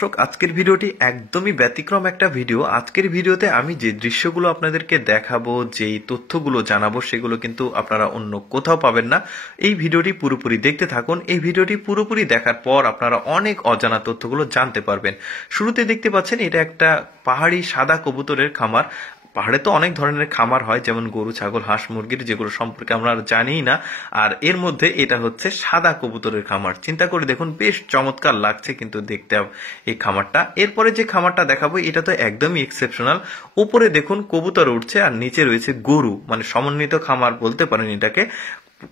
দর্শক, আজকের ভিডিওটি একদমই ব্যতিক্রম একটা ভিডিও। আজকের ভিডিওতে আমি যে দৃশ্যগুলো আপনাদেরকে দেখাবো, যেই তথ্যগুলো জানাবো, সেগুলো কিন্তু আপনারা অন্য কোথাও পাবেন না। এই ভিডিওটি পুরোপুরি দেখতে থাকুন। এই ভিডিওটি পুরোপুরি দেখার পর আপনারা অনেক অজানা তথ্যগুলো জানতে পারবেন। শুরুতে দেখতে পাচ্ছেন এটা একটা পাহাড়ি সাদা কবুতরের খামার। পাহাড়ে তো অনেক ধরনের খামার হয়, যেমন গরু, ছাগল, হাঁস, মুরগির, যেগুলো সম্পর্কে আমরা জানিই না। আর এর মধ্যে এটা হচ্ছে সাদা কবুতরের খামার। চিন্তা করে দেখুন, বেশ চমৎকার লাগছে কিন্তু দেখতে এই খামারটা। এরপরে যে খামারটা দেখাবো এটা তো একদমই এক্সেপশনাল। উপরে দেখুন কবুতর উঠছে আর নিচে রয়েছে গরু, মানে সমন্বিত খামার বলতে পারেন এটাকে।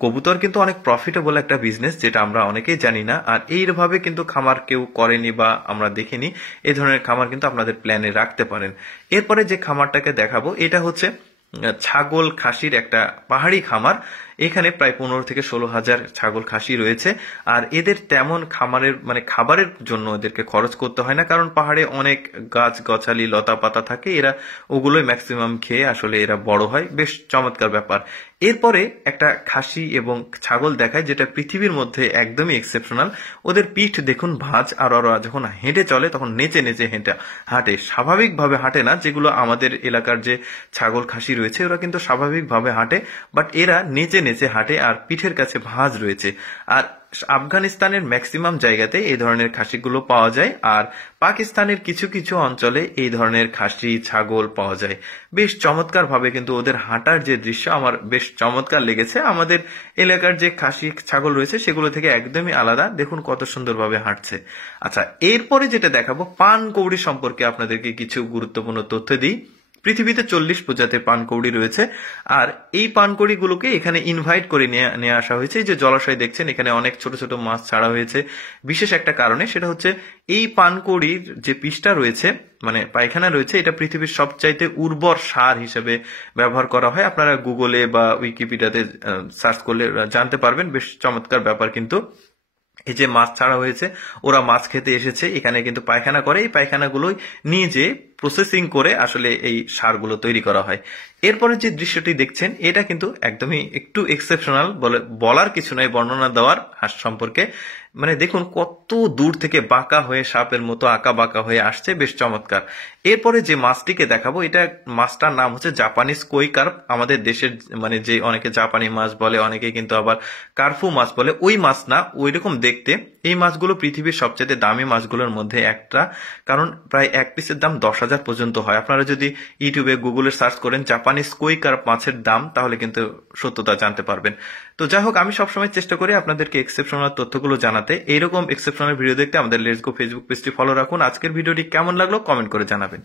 কবুতর কিন্তু অনেক প্রফিটেবল একটা বিজনেস, যেটা আমরা অনেকেই জানি না। আর এইভাবে কিন্তু খামার কেউ করেনি বা আমরা দেখিনি। এই ধরনের খামার কিন্তু আপনাদের প্ল্যানে রাখতে পারেন। এরপরে যে খামারটাকে দেখাবো এটা হচ্ছে ছাগল খাসির একটা পাহাড়ি খামার। এখানে প্রায় 15 থেকে 16,000 ছাগল খাসি রয়েছে। আর এদের তেমন খামারের মানে খাবারের জন্য এদেরকে খরচ করতে হয় না, কারণ পাহাড়ে অনেক গাছ গাছালি লতা পাতা থাকে। এরা ওগুলোই ম্যাক্সিমাম খেয়ে আসলে এরা বড় হয়। বেশ চমৎকার ব্যাপার। এরপরে একটা খাসি এবং ছাগল দেখায়, যেটা পৃথিবীর মধ্যে একদমই এক্সেপশনাল। ওদের পিঠ দেখুন ভাঁজ, আর ওরা যখন হেঁটে চলে তখন নেচে নেচে হাঁটে। স্বাভাবিকভাবে হাঁটে না, যেগুলো আমাদের এলাকার যে ছাগল খাসি রয়েছে ওরা কিন্তু স্বাভাবিকভাবে হাঁটে, বাট এরা নেচে নেচে হাঁটে আর পিঠের কাছে ভাঁজ রয়েছে। আর আফগানিস্তানের ম্যাক্সিমাম জায়গাতে এই ধরনের খাসিগুলো পাওয়া যায়, আর পাকিস্তানের কিছু কিছু অঞ্চলে এই ধরনের খাসি ছাগল পাওয়া যায়। বেশ চমৎকার ভাবে কিন্তু ওদের হাঁটার যে দৃশ্য আমার বেশ চমৎকার লেগেছে। আমাদের এলাকার যে খাসি ছাগল রয়েছে সেগুলো থেকে একদমই আলাদা। দেখুন কত সুন্দরভাবে হাঁটছে। আচ্ছা, এরপরে যেটা দেখাবো পানকৌড়ি সম্পর্কে আপনাদেরকে কিছু গুরুত্বপূর্ণ তথ্য দিই। পৃথিবীতে 40 প্রজাতির পানকৌড়ি রয়েছে। আর এই পানকৌড়িগুলোকে এখানে ইনভাইট করে নিয়ে আসা হয়েছে। এই যে জলাশয় দেখছেন, এখানে অনেক ছোট ছোট মাছ ছাড়া হয়েছে বিশেষ একটা কারণে। সেটা হচ্ছে এই পানকৌড়ির যে পিসটা রয়েছে, মানে পায়খানা রয়েছে, এটা পৃথিবীর সবচাইতে উর্বর সার হিসেবে ব্যবহার করা হয়। আপনারা গুগলে বা উইকিপিডিয়াতে সার্চ করলে জানতে পারবেন। বেশ চমৎকার ব্যাপার কিন্তু। এই যে মাছ ছাড়া হয়েছে, ওরা মাছ খেতে এসেছে, এখানে কিন্তু পায়খানা করে। এই পায়খানাগুলোই নিয়ে যে প্রসেসিং করে আসলে এই সারগুলো তৈরি করা হয়। এরপরে যে দৃশ্যটি দেখছেন এটা কিন্তু একদমই একটু এক্সেপশনাল, বলার কিছু নাই বর্ণনা দেওয়ার হাঁস সম্পর্কে। মানে দেখুন কত দূর থেকে বাঁকা হয়ে সাপের মতো আঁকা বাঁকা হয়ে আসছে। বেশ চমৎকার। এরপরে যে মাছটিকে দেখাবো, এটা মাছটার নাম হচ্ছে জাপানিজ কই কার্প। আমাদের দেশের মানে যে অনেকে জাপানি মাছ বলে, অনেকে কিন্তু আবার কার্ফু মাছ বলে। ওই মাছ না, ওই রকম দেখতে। এই মাছগুলো পৃথিবীর সবচেয়ে দামি মাছগুলোর মধ্যে একটা, কারণ প্রায় এক পিসের দাম 10,000 পর্যন্ত হয়। আপনারা যদি ইউটিউবে গুগলে সার্চ করেন জাপানিজ কই কার্প মাছের দাম, তাহলে কিন্তু সত্যতা জানতে পারবেন। তো যাই হোক, আমি সবসময় চেষ্টা করি আপনাদেরকে এক্সেপশনাল তথ্যগুলো জানাতে। এইরকম এক্সেপশনাল ভিডিও দেখতে আমাদের লেটস গো ফেসবুক পেজটি ফলো রাখুন। আজকের ভিডিওটি কেমন লাগলো কমেন্ট করে জানাবেন।